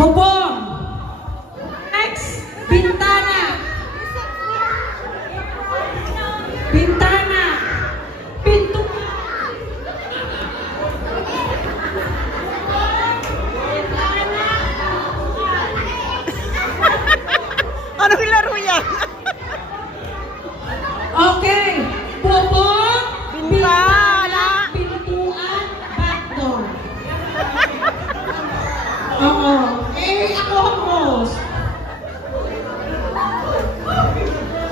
Bubong. Next, bintana. Bintana. Pinto. Anong laro yan? Okay. Bubong. Bintana. Pintuan. Backdoor. Oo. Eh, ako ang host.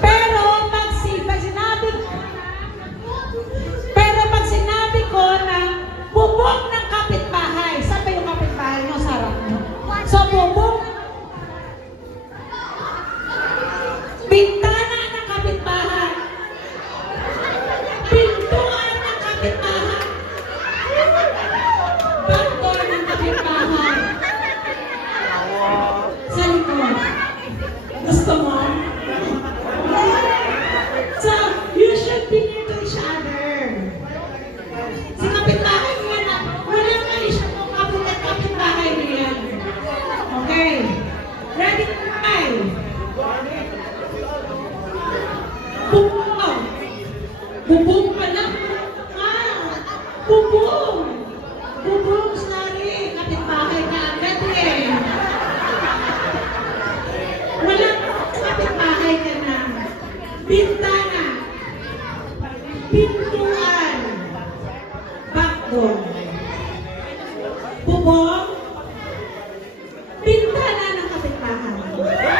Pero pag sinabi ko na bubong ng kapitbahay, saan ba yung kapitbahay nyo? Sa harap nyo. So, bubong, bintana ng kapitbahay, pintuan ng kapitbahay, backdoor ng kapitbahay. Sa likod. Gusto mo? So, you should be near to each other. Sa kapitbahay mo na, walang alisya mo kapitbahay niya. Okay. Ready? Ay. Bubong. Bubong pala. Ah. Bubong. Bubong, sorry. Kapitbahay na agad eh. Walang kapitbahay ka na. Bintana. Pintuan. Backdoor. Bubong. Bintana ng kapitbahay.